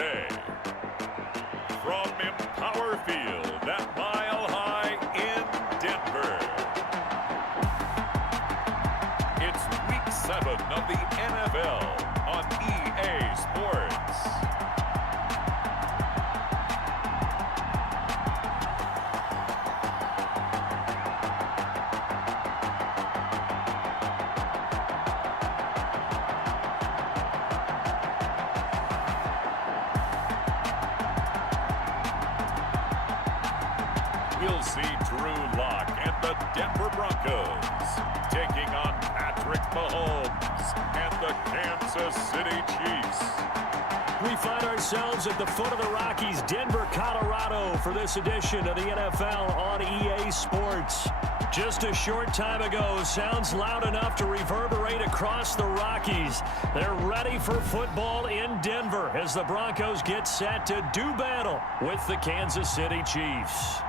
Tuesday. From Empower Field at Mile High in Denver. It's Week 7 of the NFL on EA Sports. We'll see Drew Lock and the Denver Broncos taking on Patrick Mahomes and the Kansas City Chiefs. We find ourselves at the foot of the Rockies, Denver, Colorado, for this edition of the NFL on EA Sports. Just a short time ago, sounds loud enough to reverberate across the Rockies. They're ready for football in Denver as the Broncos get set to do battle with the Kansas City Chiefs.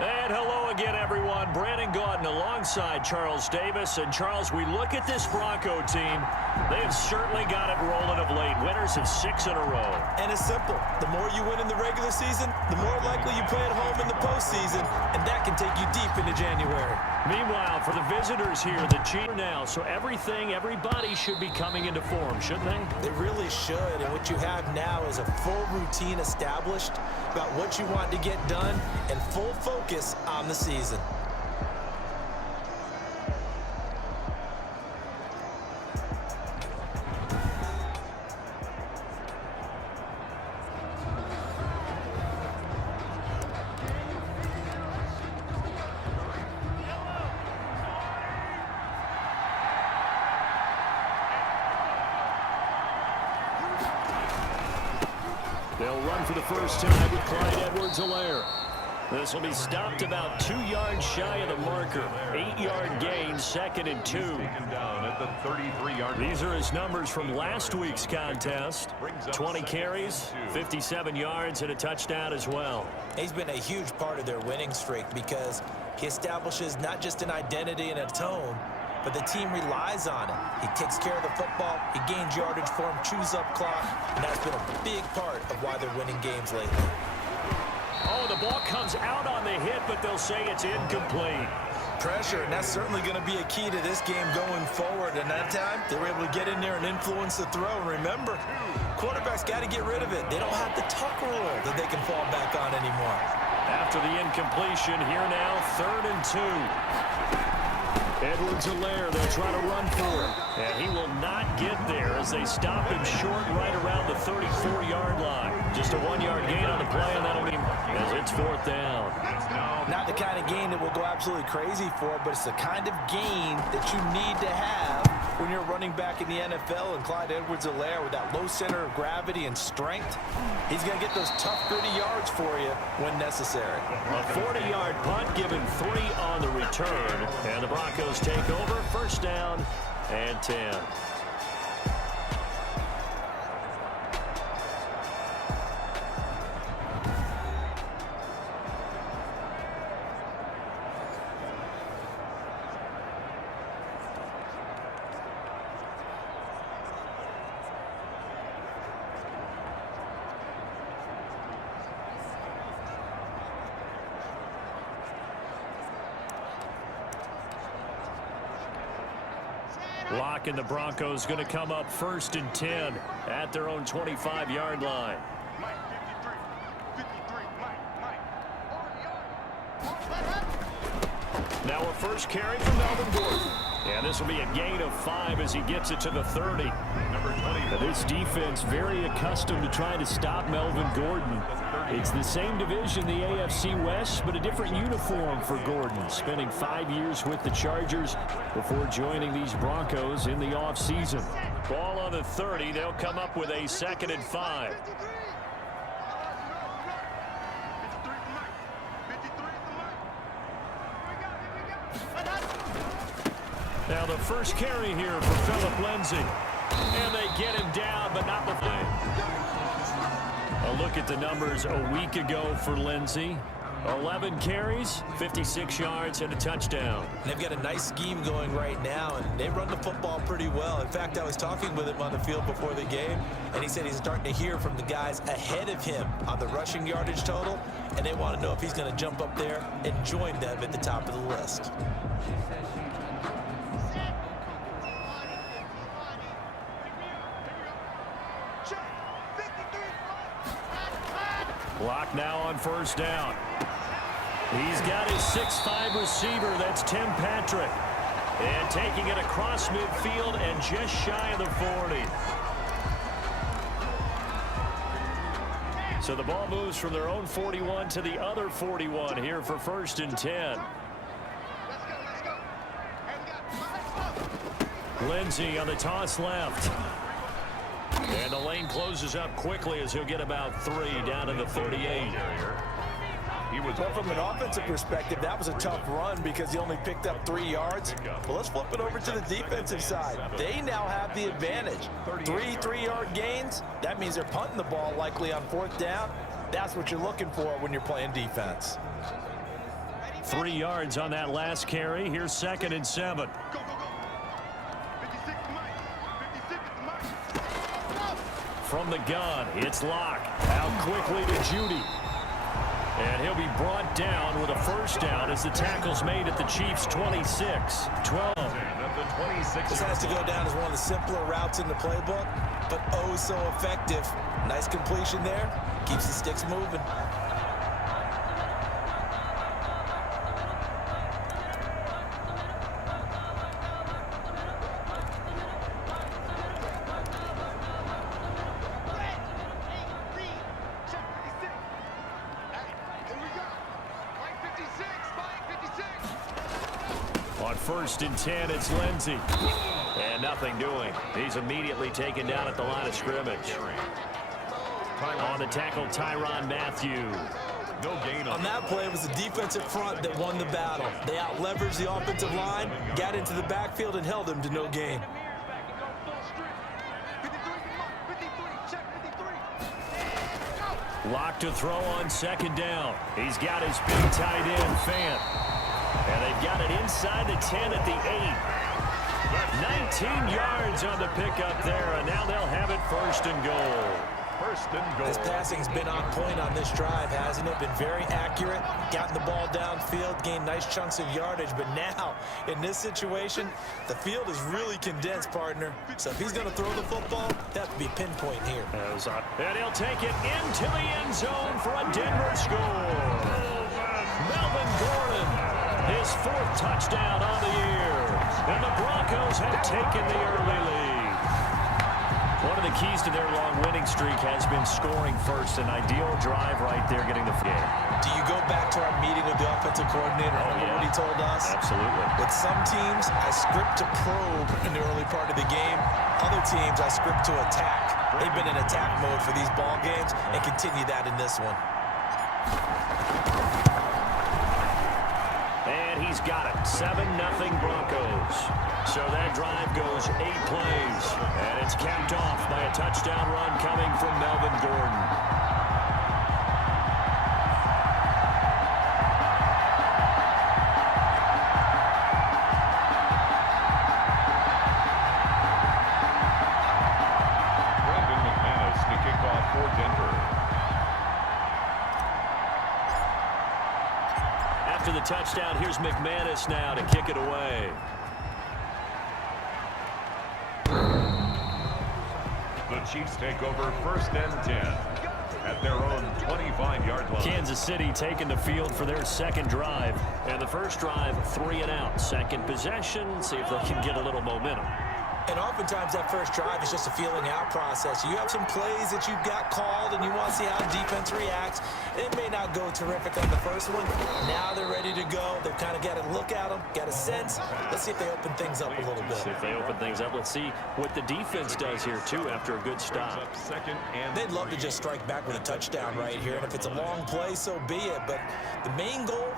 And hello again, everyone. Brandon Gaudin alongside Charles Davis. And Charles, we look at this Bronco team. They have certainly got it rolling of late. Winners of 6 in a row. And it's simple. The more you win in the regular season, the more likely you play at home in the postseason. And that can take you deep into January. Meanwhile, for the visitors here, the Chiefs now. So everybody should be coming into form, shouldn't they? They really should. And what you have now is a full routine established about what you want to get done and full focus on the season. They'll run for the first time with Clyde Edwards-Helaire. This will be stopped about 2 yards shy of the marker. 8-yard gain, 2nd and 2. These are his numbers from last week's contest. 20 carries, 57 yards, and a touchdown as well. He's been a huge part of their winning streak because he establishes not just an identity and a tone, but the team relies on it. He takes care of the football, he gains yardage for him, chews up clock, and that's been a big part of why they're winning games lately. Oh, the ball comes out on the hit, but they'll say it's incomplete. Pressure, and that's certainly going to be a key to this game going forward. And that time, they were able to get in there and influence the throw. And remember, quarterbacks got to get rid of it. They don't have the tuck rule that they can fall back on anymore. After the incompletion, here now, 3rd and 2. Edwards-Helaire, they'll try to run for him. And he will not get there as they stop him short right around the 34-yard line. Just a 1-yard gain on the play, and that'll mean as it's 4th down. Not the kind of gain that we'll go absolutely crazy for, but it's the kind of gain that you need to have when you're running back in the NFL. And Clyde Edwards-Helaire, with that low center of gravity and strength, he's going to get those tough, gritty yards for you when necessary. A 40-yard punt, given 3 on the return. And the Broncos take over, 1st down and 10. Lock and the Broncos going to come up 1st and 10 at their own 25-yard line. Now a first carry from Melvin Gordon. And this will be a gain of 5 as he gets it to the 30. Number 20. Now this defense very accustomed to trying to stop Melvin Gordon. It's the same division, the AFC West, but a different uniform for Gordon, spending 5 years with the Chargers before joining these Broncos in the offseason. Ball on the 30. They'll come up with a 2nd and 5. Now the first carry here for Phillip Lindsay. And they get him down, but not the play. A look at the numbers a week ago for Lindsay. 11 carries, 56 yards, and a touchdown. They've got a nice scheme going right now, and they run the football pretty well. In fact, I was talking with him on the field before the game, and he said he's starting to hear from the guys ahead of him on the rushing yardage total, and they want to know if he's going to jump up there and join them at the top of the list. Block now on first down. He's got his 6'5" receiver. That's Tim Patrick. And taking it across midfield and just shy of the 40. So the ball moves from their own 41 to the other 41 here for 1st and 10. Lindsey on the toss left. And the lane closes up quickly as he'll get about 3 down to the 38. But from an offensive perspective, that was a tough run because he only picked up 3 yards. Well, let's flip it over to the defensive side. They now have the advantage. 3 3-yard gains. That means they're punting the ball likely on 4th down. That's what you're looking for when you're playing defense. 3 yards on that last carry. Here's 2nd and 7. From the gun, it's Locke. Out quickly to Judy. And he'll be brought down with a 1st down as the tackle's made at the Chiefs' 26-12. This has to go down as one of the simpler routes in the playbook, but oh so effective. Nice completion there. Keeps the sticks moving. On 1st and 10, it's Lindsey. And nothing doing. He's immediately taken down at the line of scrimmage. On the tackle, Tyrann Mathieu. No gain on that play. It was the defensive front that won the battle. They out-leveraged the offensive line, got into the backfield, and held him to no gain. Locke to throw on 2nd down. He's got his big tight end, Fant. And they've got it inside the 10 at the 8. 19 yards on the pickup there, and now they'll have it 1st and goal. 1st and goal. This passing's been on point on this drive, hasn't it? Been very accurate, gotten the ball downfield, gained nice chunks of yardage. But now, in this situation, the field is really condensed, partner. So if he's going to throw the football, that would be pinpoint here. And he'll take it into the end zone for a Denver score. Melvin Gordon, his 4th touchdown on the year. And the Broncos have taken the early lead. One of the keys to their long winning streak has been scoring first. An ideal drive right there, getting the game. Do you go back to our meeting with the offensive coordinator? Remember what he told us? Absolutely. With some teams, I script to probe in the early part of the game. Other teams, I script to attack. They've been in attack mode for these ball games and continue that in this one. And he's got it. 7-0 Broncos. So that drive goes 8 plays. And it's capped off by a touchdown run coming from Melvin Gordon. To kick off for Denver. After the touchdown, here's McManus now to kick it away. The Chiefs take over 1st and 10 at their own 25-yard line. Kansas City taking the field for their 2nd drive. And the 1st drive, 3 and out. 2nd possession, see if they can get a little momentum. And oftentimes that first drive is just a feeling out process. You have some plays that you've got called and you want to see how the defense reacts. It may not go terrific on the first one. Now they're ready to go. They've kind of got to look at them, got a sense. Let's see if they open things up a little bit. See if they open things up. Let's see what the defense does here, too, after a good stop. They'd love to just strike back with a touchdown right here. And if it's a long play, so be it. But the main goal,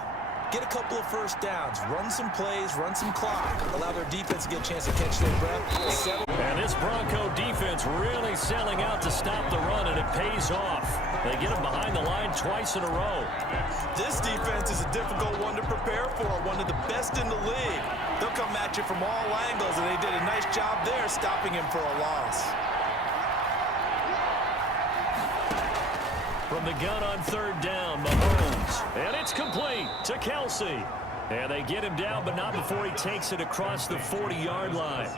get a couple of 1st downs, run some plays, run some clock, allow their defense to get a chance to catch their breath. And this Bronco defense really selling out to stop the run, and it pays off. They get him behind the line twice in a row. This defense is a difficult one to prepare for, one of the best in the league. They'll come at you from all angles, and they did a nice job there stopping him for a loss. From the gun on third down, Mahomes. And it's complete to Kelsey. And they get him down, but not before he takes it across the 40-yard line.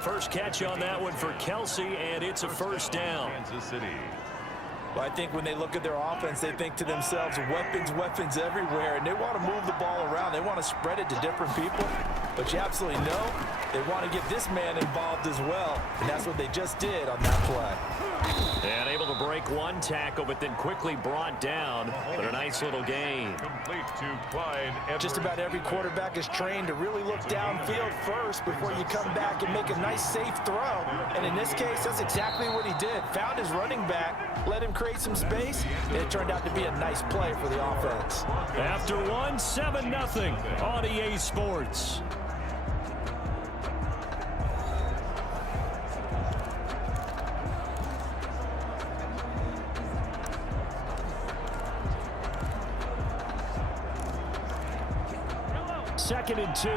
First catch on that one for Kelsey, and it's a first down. Kansas City. Well, I think when they look at their offense, they think to themselves, weapons everywhere, and they want to move the ball around. They want to spread it to different people, but you absolutely know they want to get this man involved as well, and that's what they just did on that play. And able to break one tackle, but then quickly brought down, but a nice little gain. Complete to Clyde. Just about every quarterback is trained to really look downfield first before you come back and make a nice, safe throw. And in this case, that's exactly what he did. Found his running back, let him create some space, and it turned out to be a nice play for the offense. After one, 7-0 on EA Sports. Second and 2.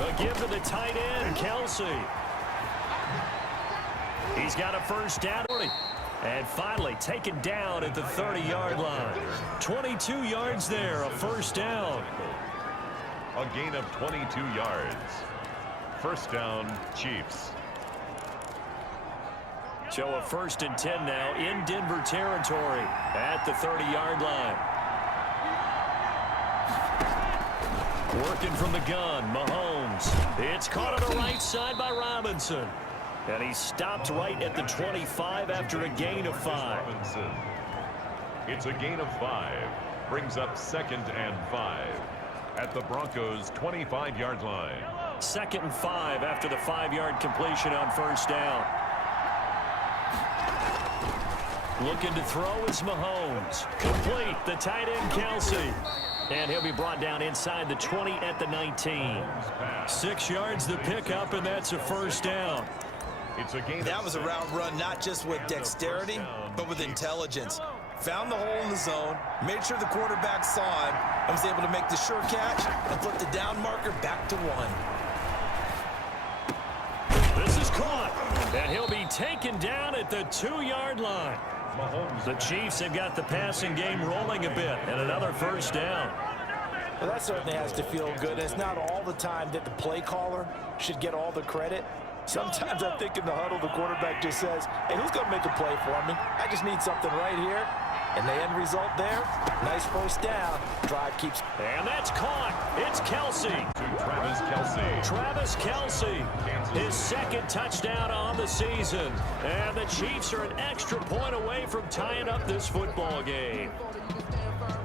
A give to the tight end, Kelsey. He's got a first down. And finally taken down at the 30-yard line. 22 yards there, a first down. A gain of 22 yards. First down, Chiefs. So a first and 10 now in Denver territory at the 30-yard line. Working from the gun, Mahomes. It's caught on the right side by Robinson. And he stopped right at the 25 after a gain of 5. Robinson. It's a gain of 5. Brings up second and 5 at the Broncos' 25-yard line. Second and 5 after the 5-yard completion on first down. Looking to throw is Mahomes. Complete, the tight end Kelsey. And he'll be brought down inside the 20 at the 19. 6 yards the pickup, and that's a first down. It's a gain. That was a route run not just with dexterity, but with intelligence. Found the hole in the zone, made sure the quarterback saw him, and was able to make the sure catch and put the down marker back to 1. This is caught, and he'll be taken down at the 2-yard line. The Chiefs have got the passing game rolling a bit, and another first down. Well, that certainly has to feel good. It's not all the time that the play caller should get all the credit. Sometimes I think in the huddle, the quarterback just says, hey, who's going to make a play for me? I just need something right here. And the end result there, nice first down. Drive keeps. And that's caught. It's Kelsey. Travis Kelce. Travis Kelce, his second touchdown on the season. And the Chiefs are an extra point away from tying up this football game.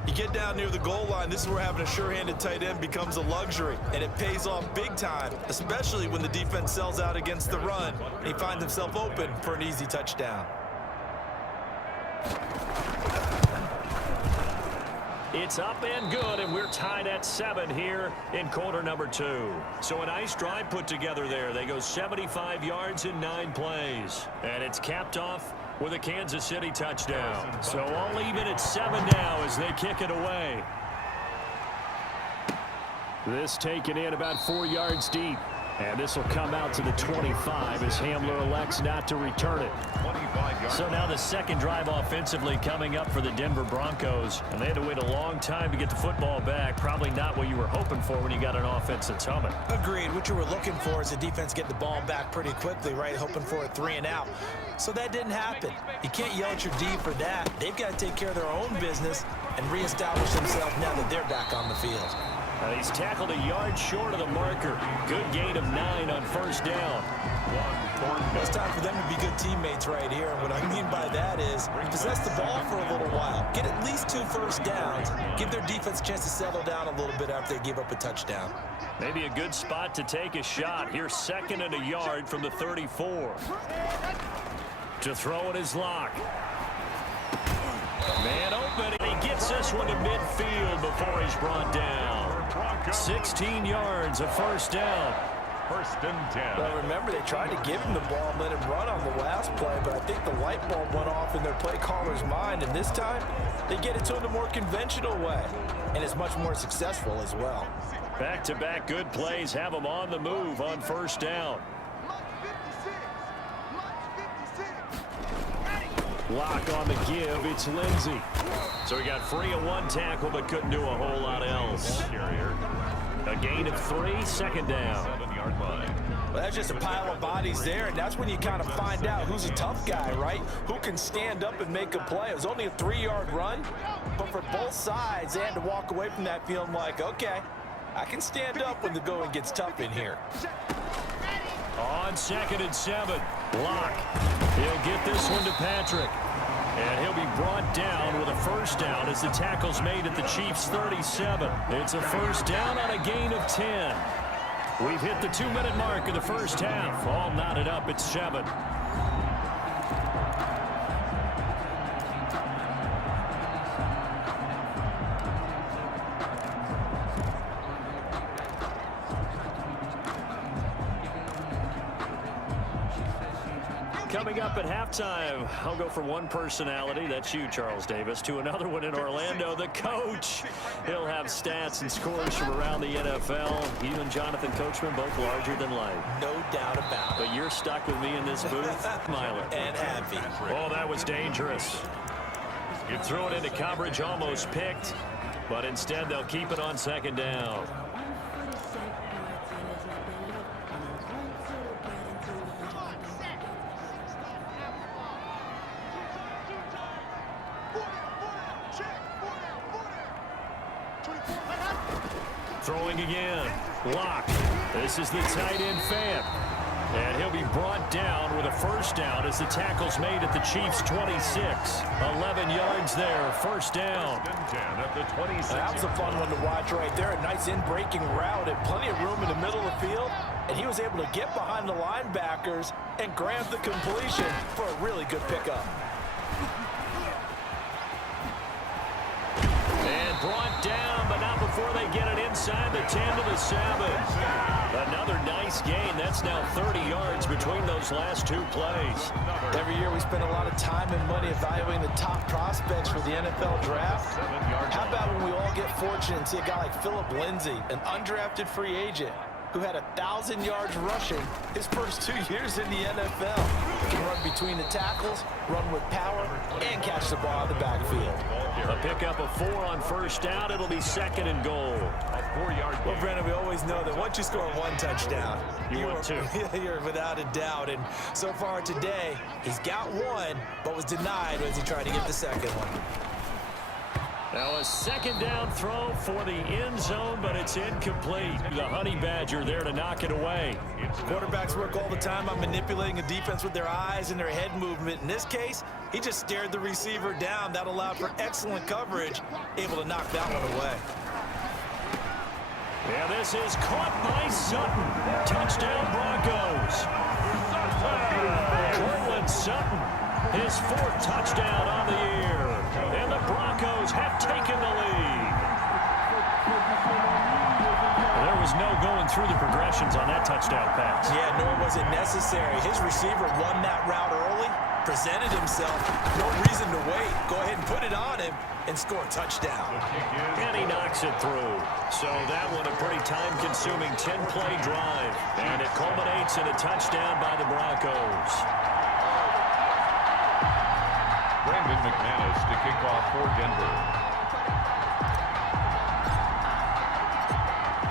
You get down near the goal line, this is where having a sure-handed tight end becomes a luxury, and it pays off big time, especially when the defense sells out against the run, and he finds himself open for an easy touchdown. It's up and good, and we're tied at 7 here in quarter number 2. So a nice drive put together there. They go 75 yards in 9 plays, and it's capped off with a Kansas City touchdown. So all even at 7 now as they kick it away. This taken in about 4 yards deep. And this will come out to the 25 as Hamler elects not to return it. So now the second drive offensively coming up for the Denver Broncos. And they had to wait a long time to get the football back. Probably not what you were hoping for when you got an offense that's humming. Agreed. What you were looking for is the defense get the ball back pretty quickly, right? Hoping for a 3 and out. So that didn't happen. You can't yell at your D for that. They've got to take care of their own business and reestablish themselves now that they're back on the field. He's tackled a yard short of the marker. Good gain of 9 on first down. It's time for them to be good teammates right here. And what I mean by that is possess the ball for a little while. Get at least 2 first downs. Give their defense a chance to settle down a little bit after they give up a touchdown. Maybe a good spot to take a shot. Here's second and a yard from the 34. To throw it is Lock. Man open. He gets this one to midfield before he's brought down. 16 yards, a first down. First and 10. Well, remember, they tried to give him the ball and let him run on the last play, but I think the light bulb went off in their play caller's mind, and this time they get it to him the more conventional way, and it's much more successful as well. Back-to-back good plays have them on the move on first down. Lock on the give. It's Lindsey. So he got free of one tackle but couldn't do a whole lot else. A gain of 3, second down. 7-yard line. Well, that's just a pile of bodies there, and that's when you kind of find out who's a tough guy, right? Who can stand up and make a play. It was only a 3-yard run, but for both sides, they had to walk away from that feeling like, okay, I can stand up when the going gets tough in here. On 2nd and 7, Lock. He'll get this one to Patrick. And he'll be brought down with a first down as the tackle's made at the Chiefs' 37. It's a first down on a gain of 10. We've hit the 2-minute mark of the first half. All knotted up at 7. Coming up at halftime, I'll go from one personality, that's you, Charles Davis, to another one in Orlando, the coach. He'll have stats and scores from around the NFL. You and Jonathan Coachman, both larger than life. No doubt about it. But you're stuck with me in this booth, Myler. And happy. Oh, that was dangerous. You threw it into coverage, almost picked, but instead they'll keep it on 2nd down. Throwing again. Lock. This is the tight end fan. And he'll be brought down with a first down as the tackle's made at the Chiefs' 26. 11 yards there. First down. 10 at the 26. That was a fun one to watch right there. A nice in-breaking route and plenty of room in the middle of the field. And he was able to get behind the linebackers and grab the completion for a really good pickup. And brought down, but not before they get it inside the 10 to the 7. Another nice gain. That's now 30 yards between those last 2 plays. Every year we spend a lot of time and money evaluating the top prospects for the NFL draft. How about when we all get fortunate and see a guy like Philip Lindsay, an undrafted free agent, who had 1,000 yards rushing his first 2 years in the NFL. He can run between the tackles, run with power, and catch the ball in the backfield. A pickup of 4 on first down. It'll be 2nd and goal. A 4-yard gain. Well, Brandon, we always know that once you score 1 touchdown, want 2. You're without a doubt. And so far today, he's got 1, but was denied as he tried to get the second one. Now a 2nd down throw for the end zone, but it's incomplete. The Honey Badger there to knock it away. Quarterbacks work all the time on manipulating a defense with their eyes and their head movement. In this case, he just stared the receiver down. That allowed for excellent coverage, able to knock that one away. And this is caught by Sutton. Touchdown Broncos. Cortland Sutton, his 4th touchdown on the year. And the Broncos have taken the lead. There was no going through the progressions on that touchdown pass. Yeah, nor was it necessary. His receiver won that route early, presented himself. No reason to wait. Go ahead and put it on him and score a touchdown. And he knocks it through. So that one a pretty time-consuming 10-play drive. And it culminates in a touchdown by the Broncos. Brandon McManus to kick off for Denver.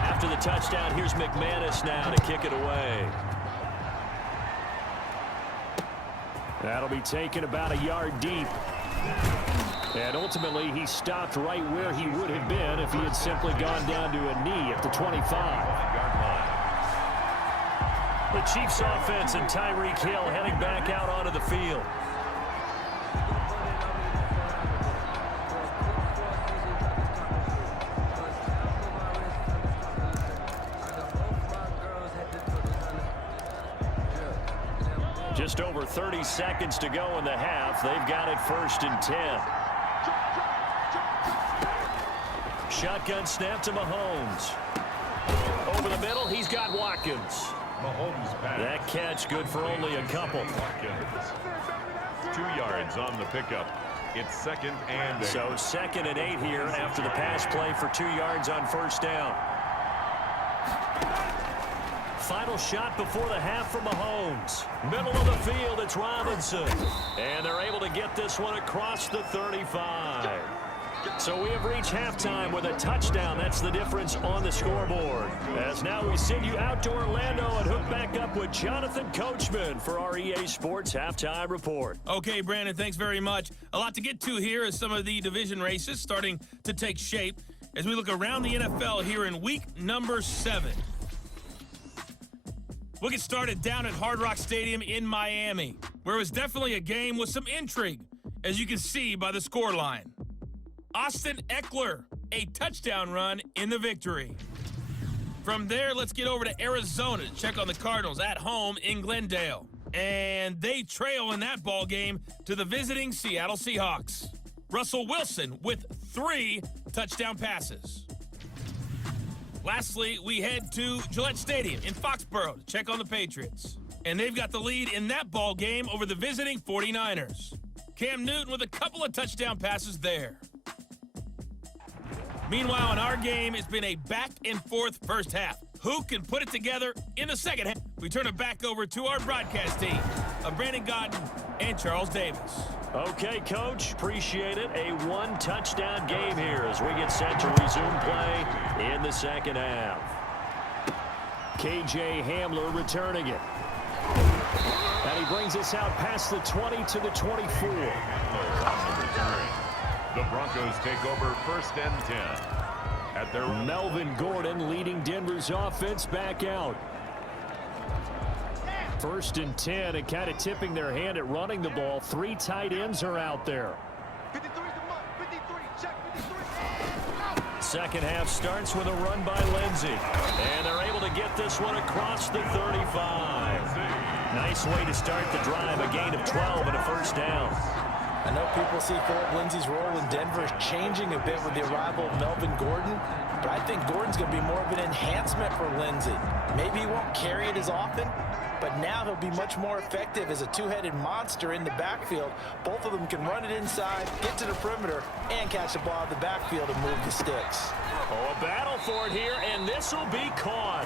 After the touchdown, here's McManus now to kick it away. That'll be taken about a yard deep. And ultimately, he stopped right where he would have been if he had simply gone down to a knee at the 25. The Chiefs offense and Tyreek Hill heading back out onto the field. Just over 30 seconds to go in the half. They've got it 1st and 10. Shotgun snap to Mahomes. Over the middle, he's got Watkins. That catch good for only a couple. 2 yards on the pickup. It's 2nd and 8. So 2nd and 8 here after the pass play for 2 yards on first down. Final shot before the half from Mahomes. Middle of the field, it's Robinson. And they're able to get this one across the 35. So we have reached halftime with a touchdown. That's the difference on the scoreboard. As now we send you out to Orlando and hook back up with Jonathan Coachman for our EA Sports Halftime Report. Okay, Brandon, thanks very much. A lot to get to here as some of the division races starting to take shape as we look around the NFL here in week number 7. We'll get started down at Hard Rock Stadium in Miami, where it was definitely a game with some intrigue, as you can see by the scoreline. Austin Eckler, a touchdown run in the victory. From there, let's get over to Arizona to check on the Cardinals at home in Glendale. And they trail in that ball game to the visiting Seattle Seahawks. Russell Wilson with 3 touchdown passes. Lastly, we head to Gillette Stadium in Foxborough to check on the Patriots. And they've got the lead in that ball game over the visiting 49ers. Cam Newton with a couple of touchdown passes there. Meanwhile, in our game, it's been a back-and-forth first half. Who can put it together in the second half? We turn it back over to our broadcast team of Brandon Godden and Charles Davis. Okay, Coach, appreciate it. A 1-touchdown game here as we get set to resume play in the second half. KJ Hamler returning it. And he brings us out past the 20 to the 24. The Broncos take over 1st and 10. At their Melvin Gordon leading Denver's offense back out. 1st and 10 and kind of tipping their hand at running the ball. 3 tight ends are out there. Second half starts with a run by Lindsey. And they're able to get this one across the 35. Nice way to start the drive. A gain of 12 and a first down. I know people see Philip Lindsay's role in Denver is changing a bit with the arrival of Melvin Gordon, but I think Gordon's going to be more of an enhancement for Lindsay. Maybe he won't carry it as often, but now he'll be much more effective as a two-headed monster in the backfield. Both of them can run it inside, get to the perimeter, and catch the ball in the backfield and move the sticks. Oh, a battle for it here, and this will be caught.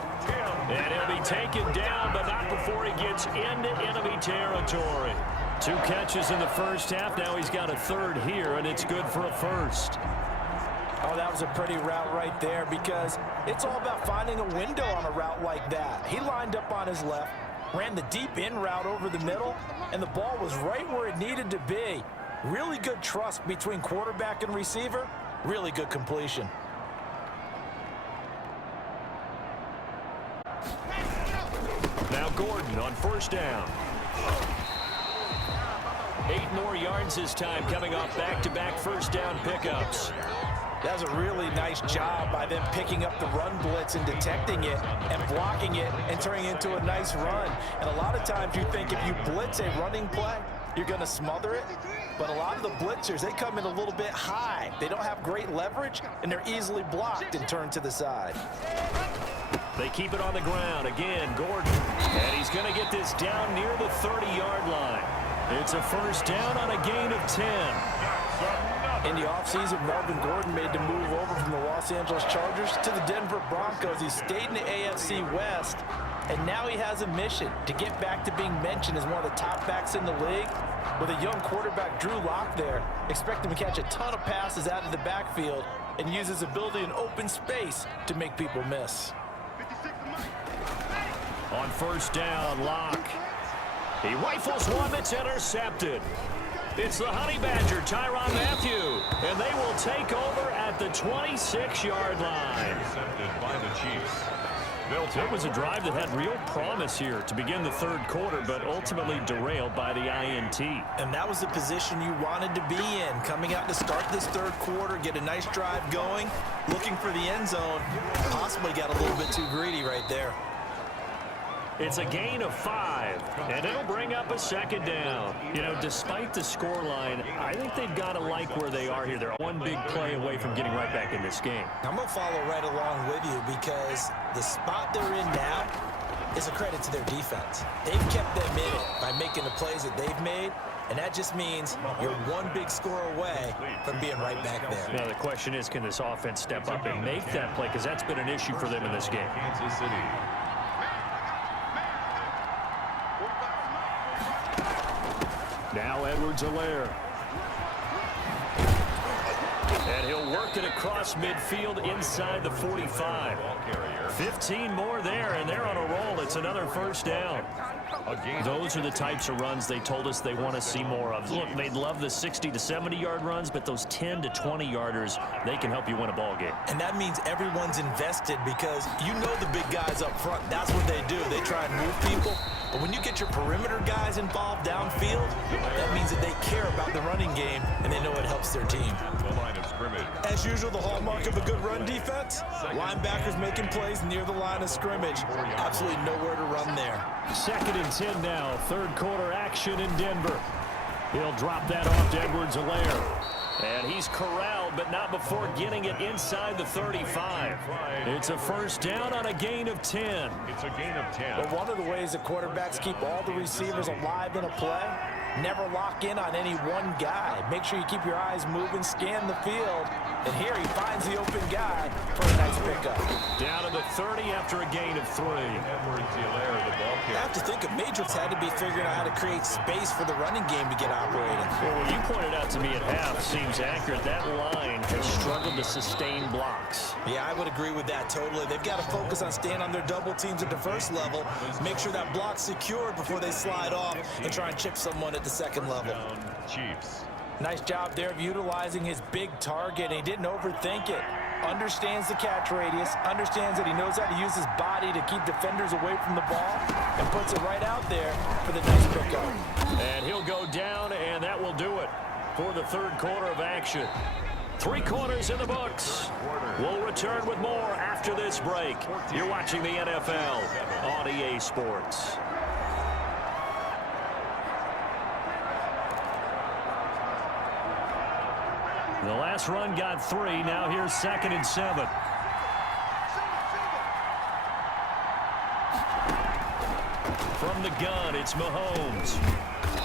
And he'll be taken down, but not before he gets into enemy territory. 2 catches in the first half. Now he's got a 3rd here, and it's good for a first. Oh, that was a pretty route right there because it's all about finding a window on a route like that. He lined up on his left, ran the deep in route over the middle, and the ball was right where it needed to be. Really good trust between quarterback and receiver. Really good completion. Now Gordon on first down. 8 more yards this time coming off back-to-back first down pickups. That was a really nice job by them picking up the run blitz and detecting it and blocking it and turning it into a nice run. And a lot of times you think if you blitz a running play, you're going to smother it. But a lot of the blitzers, they come in a little bit high. They don't have great leverage, and they're easily blocked and turned to the side. They keep it on the ground. Again, Gordon. And he's going to get this down near the 30-yard line. It's a first down on a gain of 10. In the offseason, Melvin Gordon made the move over from the Los Angeles Chargers to the Denver Broncos. He stayed in the AFC West, and now he has a mission to get back to being mentioned as one of the top backs in the league. With a young quarterback, Drew Lock, there, expect him to catch a ton of passes out of the backfield and use his ability in open space to make people miss. On first down, Lock. He rifles one that's intercepted. It's the Honey Badger, Tyrann Mathieu, and they will take over at the 26-yard line. Intercepted by the Chiefs. It was a drive that had real promise here to begin the 3rd quarter, but ultimately derailed by the INT. And that was the position you wanted to be in, coming out to start this 3rd quarter, get a nice drive going, looking for the end zone. Possibly got a little bit too greedy right there. It's a gain of 5, and it'll bring up a 2nd down. You know, despite the scoreline, I think they've got to like where they are here. They're one big play away from getting right back in this game. I'm going to follow right along with you because the spot they're in now, is a credit to their defense. They've kept them in it by making the plays that they've made, and that just means you're one big score away from being right back there. Now the question is, can this offense step up and make that play? Because that's been an issue for them in this game. Kansas City. Now Edwards-Helaire. And he'll work it across midfield inside the 45. 15 more there, and they're on a roll. It's another first down. Those are the types of runs they told us they want to see more of. Look, they'd love the 60 to 70-yard runs, but those 10 to 20-yarders, they can help you win a ball game. And that means everyone's invested because you know the big guys up front. That's what they do. They try and move people. But when you get your perimeter guys involved downfield, that means that they care about the running game, and they know it helps their team. The line of scrimmage. As usual, the hallmark of a good run defense, linebackers making plays near the line of scrimmage. Absolutely nowhere to run there. 2nd and 10 now. Third quarter action in Denver. He'll drop that off to Edwards-Helaire. And he's corralled, but not before getting it inside the 35. It's a first down on a gain of 10. It's a gain of 10. But one of the ways that quarterbacks keep all the receivers alive in a play, never lock in on any one guy. Make sure you keep your eyes moving, scan the field. And here he finds the open guy for a nice pickup. Down to the 30 after a gain of 3. Edwards-Helaire, the ball I carrier. have to think of Matrix had to be figuring out how to create space for the running game to get operating. Well, what you pointed out to me at half seems accurate. That line has struggled to sustain blocks. Yeah, I would agree with that totally. They've got to focus on staying on their double teams at the first level, make sure that block's secured before they slide off and try and chip someone at the second level. Chiefs. Nice job there of utilizing his big target. He didn't overthink it. Understands the catch radius, understands that he knows how to use his body to keep defenders away from the ball, and puts it right out there for the nice pickup. And he'll go down, and that will do it for the third quarter of action. 3 quarters in the books. We'll return with more after this break. You're watching the NFL on EA Sports. The last run got 3. Now here's 2nd and 7. From the gun, it's Mahomes.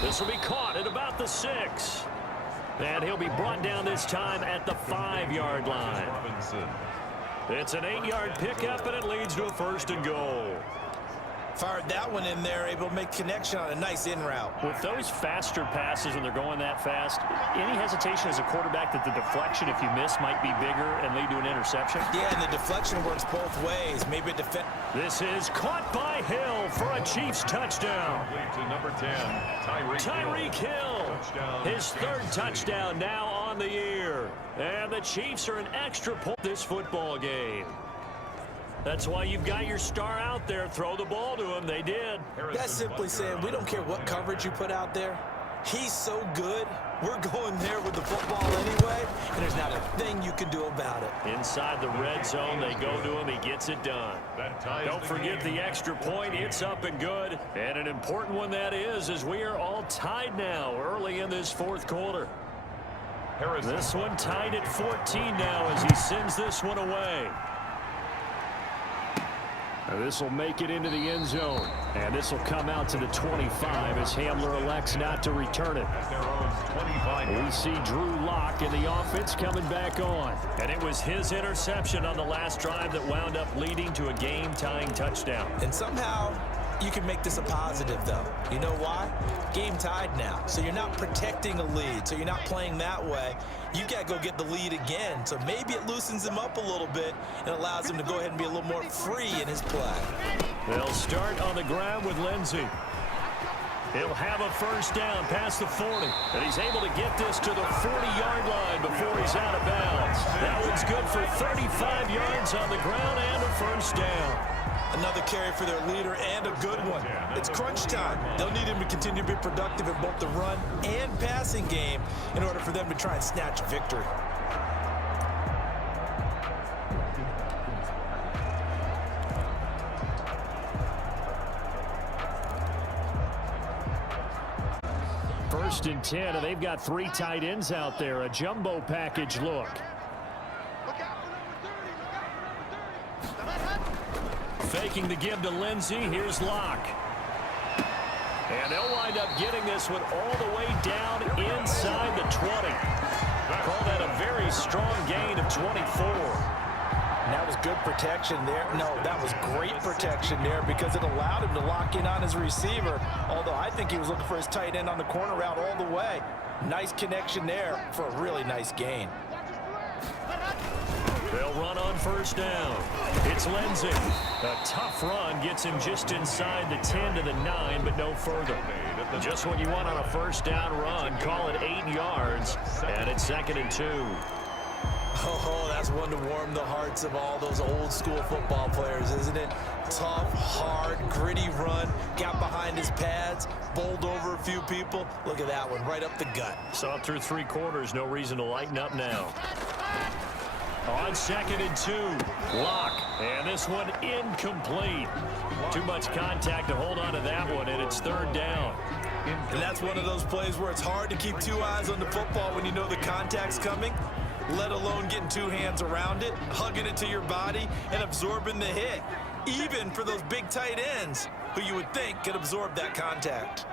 This will be caught at about the 6. And he'll be brought down this time at the 5-yard line. Robinson. It's an 8-yard pickup, and it leads to a 1st and goal. Fired that one in there, able to make connection on a nice in route. With those faster passes when they're going that fast, any hesitation as a quarterback that the deflection, if you miss, might be bigger and lead to an interception? Yeah, and the deflection works both ways. Maybe a This is caught by Hill for a Chiefs touchdown. Lead to number 10, Tyreek Hill, his 3rd touchdown now on the year. And the Chiefs are an extra point this football game. That's why you've got your star out there. Throw the ball to him. They did. That's simply saying we don't care what coverage you put out there. He's so good. We're going there with the football anyway, and there's not a thing you can do about it. Inside the red zone, they go to him. He gets it done. Don't forget the extra point. It's up and good. And an important one that is, as we are all tied now early in this 4th quarter. This one tied at 14 now as he sends this one away. This will make it into the end zone. And this will come out to the 25 as Hamler elects not to return it. We see Drew Lock in the offense coming back on. And it was his interception on the last drive that wound up leading to a game-tying touchdown. And somehow you can make this a positive, though. You know why? Game tied now. So you're not protecting a lead. So you're not playing that way. You got to go get the lead again. So maybe it loosens him up a little bit and allows him to go ahead and be a little more free in his play. They'll start on the ground with Lindsey. He'll have a first down past the 40. And he's able to get this to the 40-yard line before he's out of bounds. That one's good for 35 yards on the ground and a first down. Another carry for their leader and a good one. It's crunch time. They'll need him to continue to be productive in both the run and passing game in order for them to try and snatch a victory. First and 10, and they've got 3 tight ends out there. A jumbo package look. Faking the give to Lindsey. Here's Locke. And they'll wind up getting this one all the way down inside the 20. Call that a very strong gain of 24. And that was good protection there. No, that was great protection there because it allowed him to lock in on his receiver, although I think he was looking for his tight end on the corner route all the way. Nice connection there for a really nice gain. They'll run on first down. It's Lindsey. A tough run gets him just inside the 10 to the 9, but no further. Just what you want on a first down run. Call it 8 yards, and it's 2nd and 2. Oh, that's one to warm the hearts of all those old school football players, isn't it? Tough, hard, gritty run. Got behind his pads, bowled over a few people. Look at that one, right up the gut. Saw it through 3 quarters. No reason to lighten up now. On 2nd and 2, Locke, and this one incomplete. Too much contact to hold on to that one, and it's 3rd down. And that's one of those plays where it's hard to keep 2 eyes on the football when you know the contact's coming, let alone getting 2 hands around it, hugging it to your body, and absorbing the hit, even for those big tight ends who you would think could absorb that contact.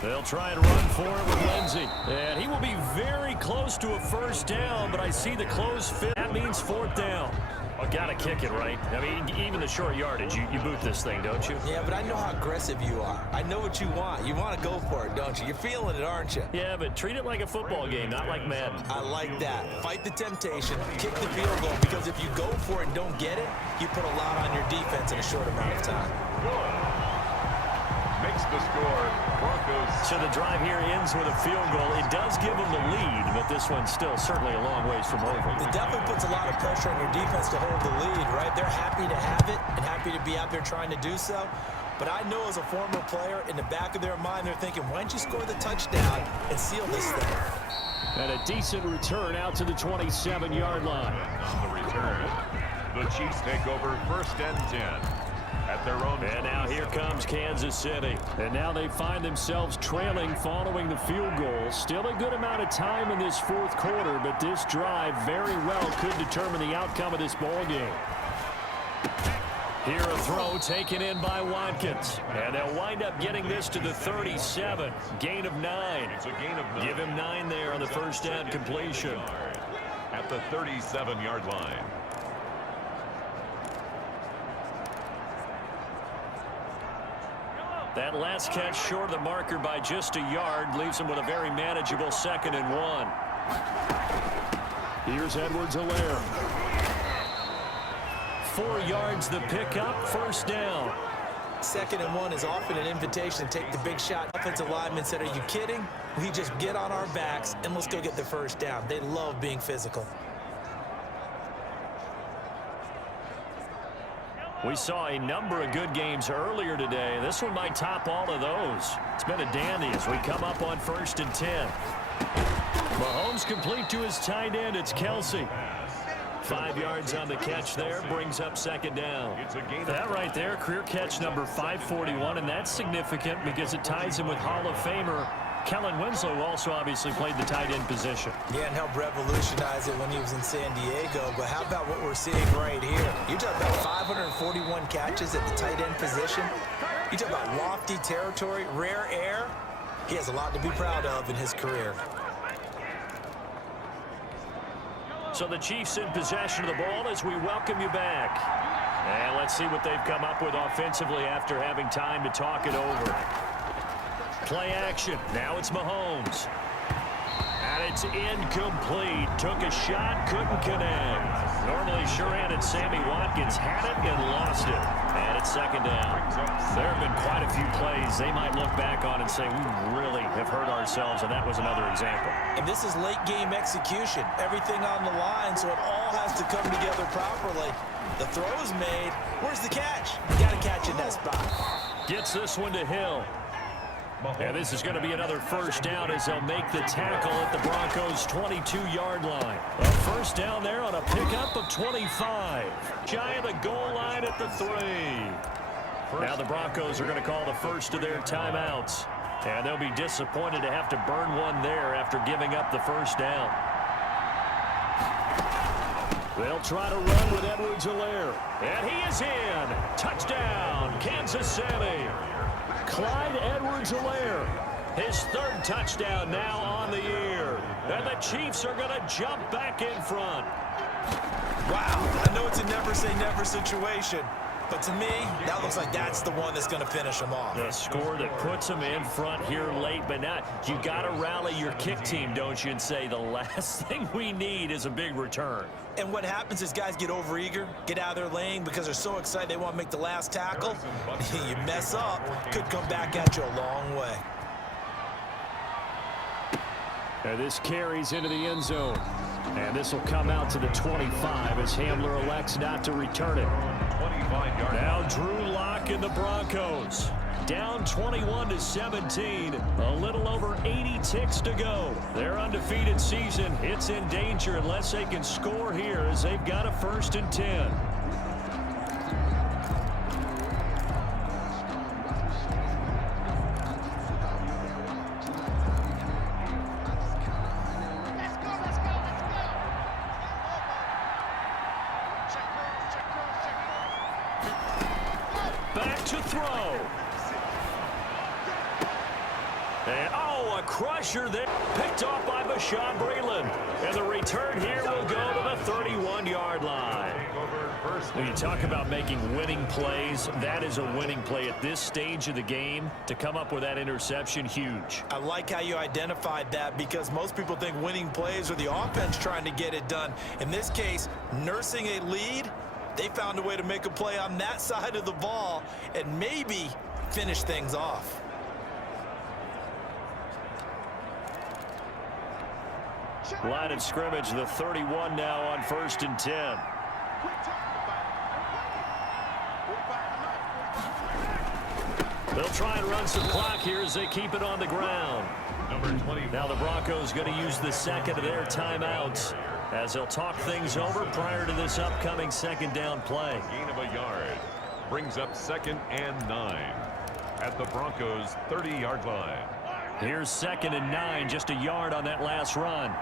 They'll try and run for it with Lindsey. And he will be very close to a first down, but I see the close fit. That means 4th down. Oh, gotta kick it, right? I mean, even the short yardage, you boot this thing, don't you? Yeah, but I know how aggressive you are. I know what you want. You want to go for it, don't you? You're feeling it, aren't you? Yeah, but treat it like a football game, not like Madden. I like that. Fight the temptation, kick the field goal, because if you go for it and don't get it, you put a lot on your defense in a short amount of time. Makes the score. Broncos. So the drive here ends with a field goal. It does give them the lead, but this one's still certainly a long ways from over. It definitely puts a lot of pressure on your defense to hold the lead, right? They're happy to have it and happy to be out there trying to do so. But I know as a former player, in the back of their mind, they're thinking, why don't you score the touchdown and seal this thing? And a decent return out to the 27-yard line. On the return, the Chiefs take over 1st and 10. At their own. And now here comes Kansas City. And now they find themselves trailing following the field goal. Still a good amount of time in this 4th quarter, but this drive very well could determine the outcome of this ball game. Here a throw taken in by Watkins. And they'll wind up getting this to the 37. Gain of 9. It's a gain of 9. Give him 9 there on the first down completion. At the 37-yard line. That last catch short of the marker by just a yard leaves him with a very manageable 2nd and 1. Here's Edwards-Helaire. 4 yards the pickup, first down. 2nd and 1 is often an invitation to take the big shot. Offensive lineman said, are you kidding? We just get on our backs and let's go get the first down. They love being physical. We saw a number of good games earlier today. This one might top all of those. It's been a dandy as we come up on 1st and 10. Mahomes complete to his tight end. It's Kelsey. 5 yards on the catch there, brings up 2nd down. That right there, career catch number 541, and that's significant because it ties him with Hall of Famer Kellen Winslow, who also obviously played the tight end position. Yeah, and helped revolutionize it when he was in San Diego. But how about what we're seeing right here? You talk about 541 catches at the tight end position. You talk about lofty territory, rare air. He has a lot to be proud of in his career. So the Chiefs in possession of the ball as we welcome you back. And let's see what they've come up with offensively after having time to talk it over. Play action. Now it's Mahomes. And it's incomplete. Took a shot, couldn't connect. Normally sure-handed Sammy Watkins had it and lost it. And it's 2nd down. There have been quite a few plays they might look back on and say, we really have hurt ourselves, and that was another example. And this is late game execution. Everything on the line, so it all has to come together properly. The throw's made. Where's the catch? You got to catch in that spot. Gets this one to Hill. And this is going to be another first down as they'll make the tackle at the Broncos' 22-yard line. A first down there on a pickup of 25. Shy of the goal line at the 3. Now the Broncos are going to call the first of their timeouts. And they'll be disappointed to have to burn one there after giving up the first down. They'll try to run with Edwards-Helaire. And he is in. Touchdown, Kansas City. Clyde Edwards-Helaire. His third touchdown now on the year. And the Chiefs are going to jump back in front. Wow, I know it's a never-say-never situation, but to me, that looks like that's the one that's going to finish them off. The score that puts them in front here late, but now you got to rally your kick team, don't you, and say the last thing we need is a big return. And what happens is guys get overeager, get out of their lane because they're so excited they want to make the last tackle. You mess up, could come back at you a long way. And this carries into the end zone. And this will come out to the 25 as Hamler elects not to return it. Now Drew Lock and the Broncos. Down 21-17. A little over 80 ticks to go. Their undefeated season, it's in danger unless they can score here as they've got a 1st and 10. Back to throw. And, oh, a crusher there. Picked off by Bashaud Breeland. And the return here will go to the 31-yard line. When you talk about making winning plays, that is a winning play at this stage of the game. To come up with that interception, huge. I like how you identified that because most people think winning plays are the offense trying to get it done. In this case, nursing a lead, they found a way to make a play on that side of the ball and maybe finish things off. Line of scrimmage, the 31 now on 1st and 10. They'll try and run some clock here as they keep it on the ground. Now the Broncos going to use the second of their timeouts as they'll talk things over prior to this upcoming 2nd down play. Gain of a yard brings up 2nd and 9 at the Broncos' 30-yard line. Here's 2nd and 9, just a yard on that last run.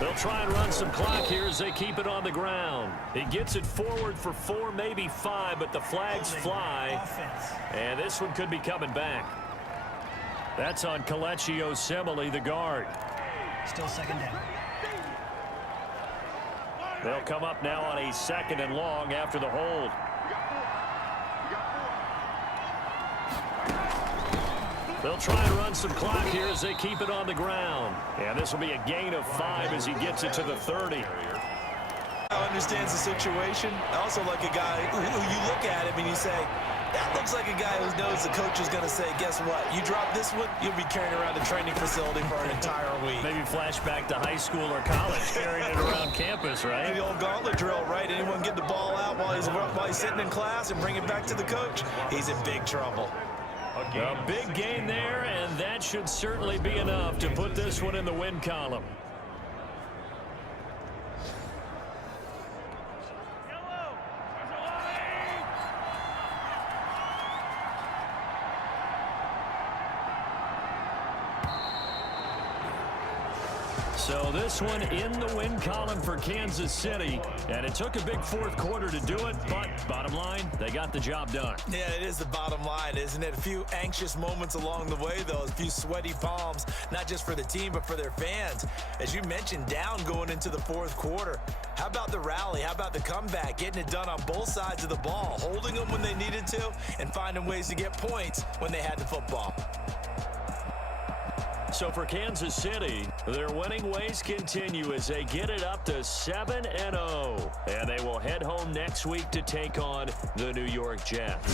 They'll try and run some clock here as they keep it on the ground. He gets it forward for 4, maybe 5, but the flags fly. And this one could be coming back. That's on Kelechi Osemele, the guard. Still 2nd down. They'll come up now on a 2nd and long after the hold. They'll try and run some clock here as they keep it on the ground. And this will be a gain of 5 as he gets it to the 30. Understands the situation. I also like a guy who you look at him and you say, that looks like a guy who knows the coach is going to say, guess what? You drop this one, you'll be carrying around the training facility for an entire week. Maybe flashback to high school or college, carrying it around campus, right? Maybe the old gauntlet drill, right? Anyone get the ball out while he's sitting in class and bring it back to the coach? He's in big trouble. A big gain there, and that should certainly be enough to put this one in the win column. So this one in the win column for Kansas City, and it took a big 4th quarter to do it, but bottom line, they got the job done. Yeah, it is the bottom line, isn't it? A few anxious moments along the way, though, a few sweaty palms, not just for the team, but for their fans. As you mentioned, down going into the 4th quarter. How about the rally? How about the comeback? Getting it done on both sides of the ball, holding them when they needed to, and finding ways to get points when they had the football. So for Kansas City, their winning ways continue as they get it up to 7-0. And they will head home next week to take on the New York Jets.